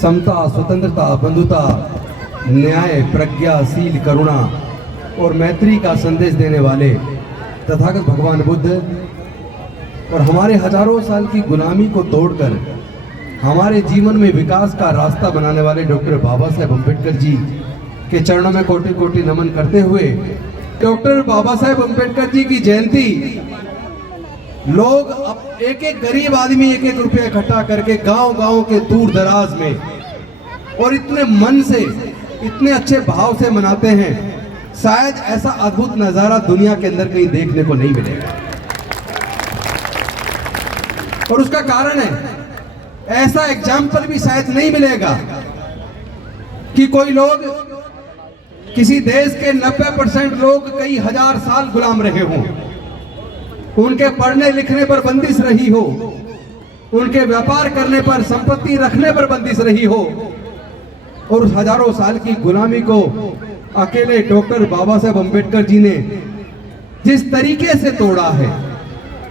समता, स्वतंत्रता, बंधुता, न्याय, प्रज्ञाशील, करुणा और मैत्री का संदेश देने वाले तथागत भगवान बुद्ध और हमारे हजारों साल की गुलामी को तोड़कर हमारे जीवन में विकास का रास्ता बनाने वाले डॉक्टर बाबा साहेब अम्बेडकर जी के चरणों में कोटि कोटि नमन करते हुए डॉक्टर बाबा साहेब अम्बेडकर जी की जयंती लोग एक एक गरीब आदमी एक एक रुपया इकट्ठा करके गांव गांव के दूर दराज में और इतने मन से, इतने अच्छे भाव से मनाते हैं। शायद ऐसा अद्भुत नजारा दुनिया के अंदर कहीं देखने को नहीं मिलेगा। और उसका कारण है, ऐसा एग्जाम्पल भी शायद नहीं मिलेगा कि कोई लोग, किसी देश के 90% लोग कई हजार साल गुलाम रहे हों, उनके पढ़ने लिखने पर बंदिश रही हो, उनके व्यापार करने पर, संपत्ति रखने पर बंदिश रही हो, और उस हजारों साल की गुलामी को अकेले डॉक्टर बाबा साहेब अम्बेडकर जी ने जिस तरीके से तोड़ा है,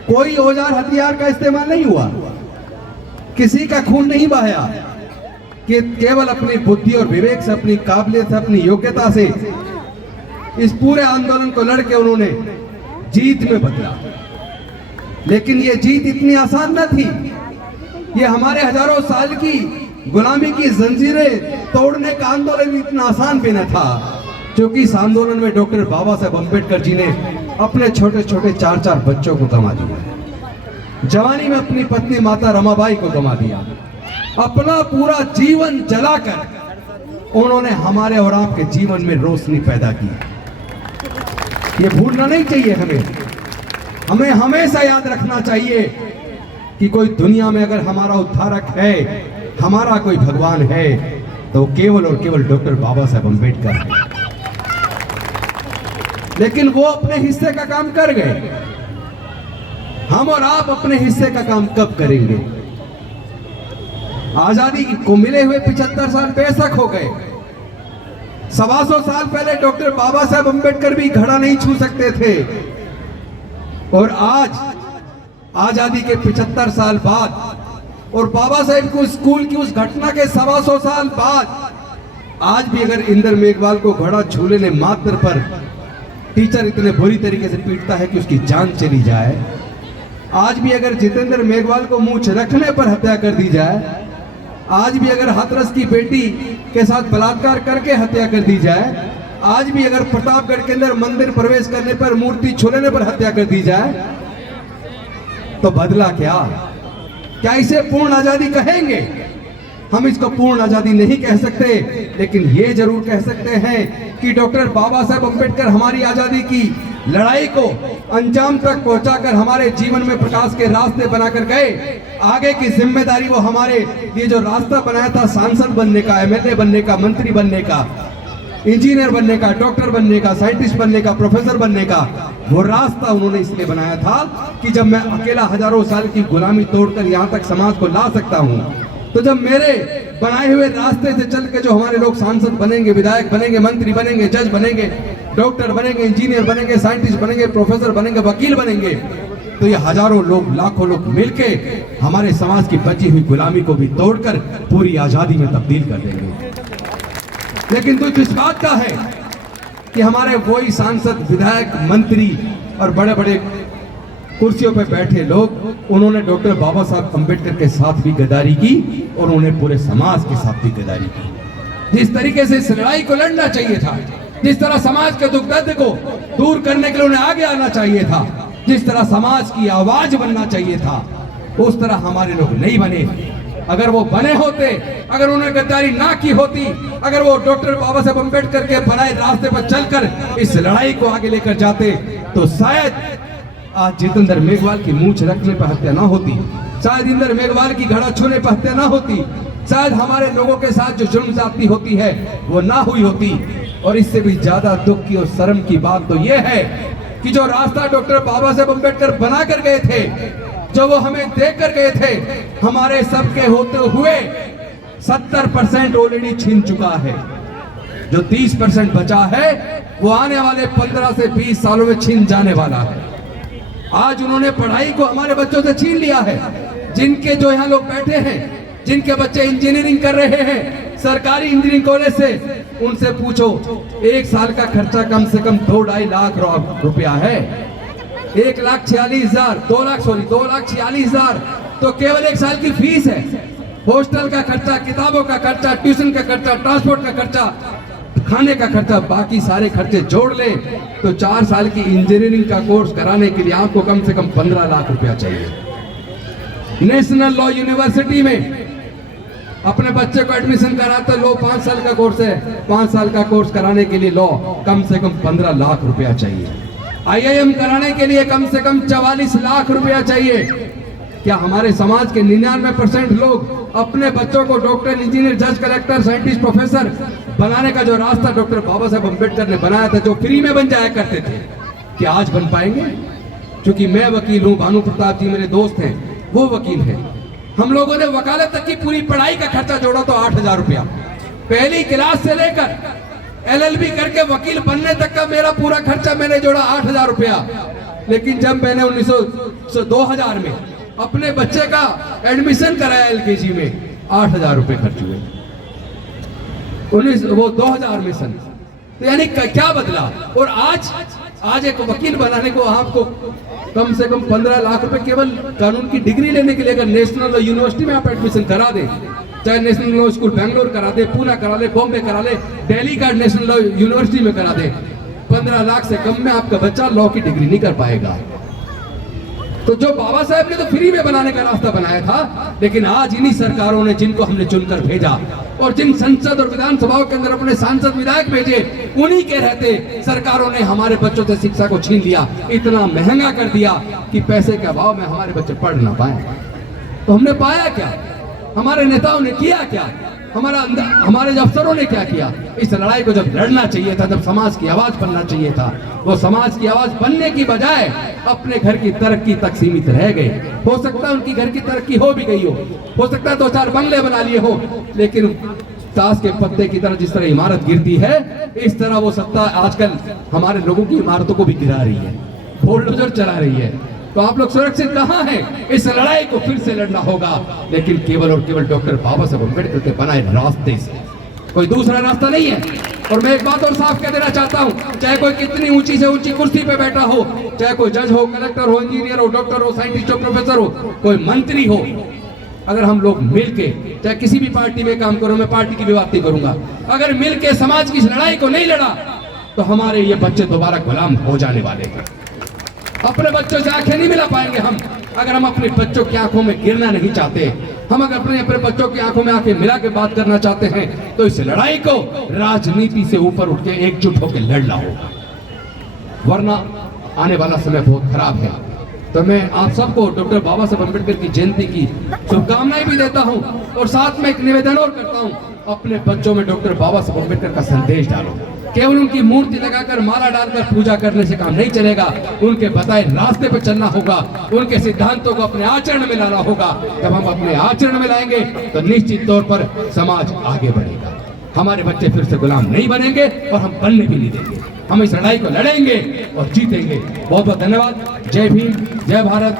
कोई औजार हथियार का इस्तेमाल नहीं हुआ, किसी का खून नहीं बहाया, कि केवल अपनी बुद्धि और विवेक से, अपनी काबिलियत से, अपनी योग्यता से इस पूरे आंदोलन को लड़के उन्होंने जीत में बदला। लेकिन ये जीत इतनी आसान न थी। ये हमारे हजारों साल की गुलामी की जंजीरें तोड़ने का आंदोलन इतना आसान भी न था, क्योंकि इस आंदोलन में डॉक्टर बाबा साहेब अम्बेडकर जी ने अपने छोटे छोटे 4-4 बच्चों को गंवा दिया, जवानी में अपनी पत्नी माता रमाबाई को गंवा दिया, अपना पूरा जीवन जलाकर उन्होंने हमारे और आपके जीवन में रोशनी पैदा की। ये भूलना नहीं चाहिए हमें हमेशा याद रखना चाहिए कि कोई दुनिया में अगर हमारा उद्धारक है, हमारा कोई भगवान है, तो केवल और केवल डॉक्टर बाबा साहेब अम्बेडकर है। लेकिन वो अपने हिस्से का काम कर गए, हम और आप अपने हिस्से का काम कब करेंगे? आजादी को मिले हुए 75 साल बेशक हो गए, 125 साल पहले डॉक्टर बाबा साहेब अम्बेडकर भी घड़ा नहीं छू सकते थे, और आज आजादी के 75 साल बाद और बाबा साहेब को स्कूल की उस घटना के 125 साल बाद आज भी अगर इंदर मेघवाल को घड़ा छू लेने मात्र पर टीचर इतने बुरी तरीके से पीटता है कि उसकी जान चली जाए, आज भी अगर जितेंद्र मेघवाल को मूंछ रखने पर हत्या कर दी जाए, आज भी अगर हाथरस की बेटी के साथ बलात्कार करके हत्या कर दी जाए, आज भी अगर प्रतापगढ़ के अंदर मंदिर प्रवेश करने पर, मूर्ति छूने पर हत्या कर दी जाए, तो बदला क्या इसे पूर्ण आजादी कहेंगे? हम इसको पूर्ण आजादी नहीं कह सकते, लेकिन ये जरूर कह सकते हैं कि डॉक्टर बाबा साहेब अम्बेडकर हमारी आजादी की लड़ाई को अंजाम तक पहुंचाकर हमारे जीवन में प्रकाश के रास्ते बनाकर गए। आगे की जिम्मेदारी वो हमारे ये जो रास्ता बनाया था, सांसद बनने का, एमएलए बनने का, मंत्री बनने का, इंजीनियर बनने का, डॉक्टर बनने का, साइंटिस्ट बनने का, प्रोफेसर बनने का, वो रास्ता उन्होंने इसलिए बनाया था कि जब मैं अकेला हजारों साल की गुलामी तोड़कर यहाँ तक समाज को ला सकता हूँ, तो जब मेरे बनाए हुए रास्ते से चल के जो हमारे लोग सांसद बनेंगे, विधायक बनेंगे, मंत्री बनेंगे, जज बनेंगे, डॉक्टर बनेंगे, इंजीनियर बनेंगे, साइंटिस्ट बनेंगे, प्रोफेसर बनेंगे, वकील बनेंगे, तो ये हजारों लोग, लाखों लोग मिलके हमारे समाज की बची हुई गुलामी को भी तोड़कर पूरी आजादी में तब्दील कर देंगे। लेकिन दुख इस बात का है कि हमारे वही सांसद, विधायक, मंत्री और बड़े बड़े कुर्सियों पर बैठे लोग, उन्होंने डॉक्टर बाबा साहब अम्बेडकर के साथ भी गद्दारी की और उन्होंने पूरे समाज के साथ भी गद्दारी की। जिस तरीके से इस लड़ाई को लड़ना चाहिए था, जिस तरह समाज के दुख दर्द को दूर करने के लिए उन्हें आगे आना चाहिए था, जिस तरह समाज की आवाज बनना चाहिए था, उस तरह हमारे लोग नहीं बने। अगर वो बने होते, अगर उन्होंने गद्दारी ना की होती, अगर वो डॉक्टर बाबा साहब अम्बेडकर के बनाए रास्ते पर चलकर इस लड़ाई को आगे लेकर जाते, तो शायद आज जितेंद्र मेघवाल की मूंछ रखने पर हत्या ना होती, शायद इंदर मेघवाल की घड़ा छूने पर हत्या ना होती, शायद हमारे लोगों के साथ जो जुल्म ज्यादती होती है वो ना हुई होती। और इससे भी ज्यादा दुख की और शर्म की बात तो ये है कि जो रास्ता डॉक्टर बाबा साहब अम्बेडकर बना कर गए थे, जो वो हमें दे कर गए थे, हमारे सबके होते हुए 70% ऑलरेडी छीन चुका है। जो 30% बचा है वो आने वाले 15 से 20 सालों में छीन जाने वाला है। आज उन्होंने पढ़ाई को हमारे बच्चों से छीन लिया है। जिनके जो यहाँ लोग बैठे हैं, जिनके बच्चे इंजीनियरिंग कर रहे हैं सरकारी इंजीनियरिंग कॉलेज से, उनसे पूछो एक साल का खर्चा कम से कम 2-2.5 लाख रुपया है। 1,46,000 2,46,000 तो केवल एक साल की फीस है। हॉस्टल का खर्चा, किताबों का खर्चा, ट्यूशन का खर्चा, ट्रांसपोर्ट का खर्चा, खाने का खर्चा, बाकी सारे खर्चे जोड़ ले तो 4 साल की इंजीनियरिंग का कोर्स कराने के लिए आपको कम से कम 15 लाख रुपया चाहिए। नेशनल लॉ यूनिवर्सिटी में अपने बच्चे को एडमिशन कराते लो 5 साल का कोर्स है, 5 साल का कोर्स कराने के लिए लॉ कम से कम 15 लाख रुपया चाहिए। IIM कराने के लिए कम से कम 44 लाख रुपया चाहिए। क्या हमारे समाज के 99% लोग अपने बच्चों को डॉक्टर, इंजीनियर, जज, कलेक्टर, साइंटिस्ट, प्रोफेसर बनाने का जो रास्ता डॉक्टर बाबा साहब अम्बेडकर ने बनाया था, जो फ्री में बन जाया करते थे, क्या आज बन पाएंगे? क्योंकि मैं वकील हूं, भानु प्रताप जी मेरे दोस्त हैं, वो वकील हैं। हम लोगों ने वकालत तक की पूरी पढ़ाई का खर्चा जोड़ा तो 8,000 रुपया, पहली क्लास से लेकर LLB करके वकील बनने तक का मेरा पूरा खर्चा मैंने जोड़ा 8,000 रुपया। लेकिन जब मैंने 2000 में अपने बच्चे का एडमिशन कराया LKG में, 8,000 रुपए खर्च हुए। 2000 में सन, तो यानी क्या बदला? और आज एक वकील बनाने को आपको कम से कम 15 लाख रुपए केवल कानून की डिग्री लेने के लिए अगर नेशनल लॉ यूनिवर्सिटी में आप एडमिशन करा दें, चाहे नेशनल लॉ स्कूल बैंगलोर करा दे, पूना करा ले, बॉम्बे करा ले, दिल्ली का नेशनल लॉ यूनिवर्सिटी में करा दे, 15 लाख से कम में आपका बच्चा लॉ की डिग्री नहीं कर पाएगा। तो जो बाबा साहब ने तो फ्री में बनाने का रास्ता बनाया था, लेकिन आज इन्हीं सरकारों ने, जिनको हमने चुनकर भेजा और जिन संसद और विधानसभाओं के अंदर अपने सांसद विधायक भेजे, उन्हीं के रहते सरकारों ने हमारे बच्चों से शिक्षा को छीन लिया, इतना महंगा कर दिया कि पैसे के अभाव में हमारे बच्चे पढ़ ना पाए। तो हमने पाया क्या? हमारे नेताओं ने किया क्या? हमारे अफसरों ने क्या किया? इस लड़ाई को जब लड़ना चाहिए था, जब समाज की आवाज बनना चाहिए था, वो समाज की आवाज बनने की बजाय अपने घर की तरक्की तक सीमित रह गए। हो सकता है उनकी घर की तरक्की हो भी गई हो सकता है 2-4 बंगले बना लिए हो, लेकिन ताश के पत्ते की तरह जिस तरह इमारत गिरती है, इस तरह वो सत्ता आजकल हमारे लोगों की इमारतों को भी गिरा रही है, बुलडोजर चला रही है। तो आप लोग सुरक्षित कहां हैं? इस लड़ाई को फिर से लड़ना होगा, लेकिन केवल और केवल डॉक्टर बाबा साहब अम्बेडकर के बनाए रास्ते से, कोई दूसरा रास्ता नहीं है। और मैं एक बात और साफ कह देना चाहता हूं, चाहे कोई कितनी ऊंची से ऊंची कुर्सी पे बैठा हो, चाहे कोई जज हो, कलेक्टर हो, इंजीनियर हो, डॉक्टर हो, साइंटिस्ट हो, प्रोफेसर हो, कोई मंत्री हो, अगर हम लोग मिलके, चाहे किसी भी पार्टी में काम करो, मैं पार्टी की भी बात नहीं करूंगा, अगर मिलके समाज की इस लड़ाई को नहीं लड़ा तो हमारे ये बच्चे दोबारा गुलाम हो जाने वाले हैं। अपने बच्चों से आंखें नहीं मिला पाएंगे हम, अगर हम अपने बच्चों की आंखों में गिरना नहीं चाहते। हम अगर अपने बच्चों की आंखों में आंखें मिला के बात करना चाहते हैं, तो इस लड़ाई को राजनीति से ऊपर उठ के एकजुट होकर लड़ना होगा, वरना आने वाला समय बहुत खराब है। तो मैं आप सबको डॉक्टर बाबा साहब अम्बेडकर की जयंती की शुभकामनाएं भी देता हूं, और साथ में एक निवेदन और करता हूं, अपने बच्चों में डॉक्टर बाबा साहब अम्बेडकर का संदेश डालो। केवल उनकी मूर्ति लगाकर, माला डालकर पूजा करने से काम नहीं चलेगा, उनके बताए रास्ते पर चलना होगा, उनके सिद्धांतों को अपने आचरण में लाना होगा। जब हम अपने आचरण में लाएंगे तो निश्चित तौर पर समाज आगे बढ़ेगा, हमारे बच्चे फिर से गुलाम नहीं बनेंगे और हम बनने भी नहीं देंगे। हम इस लड़ाई को लड़ेंगे और जीतेंगे। बहुत बहुत धन्यवाद। जय भीम, जय भारत।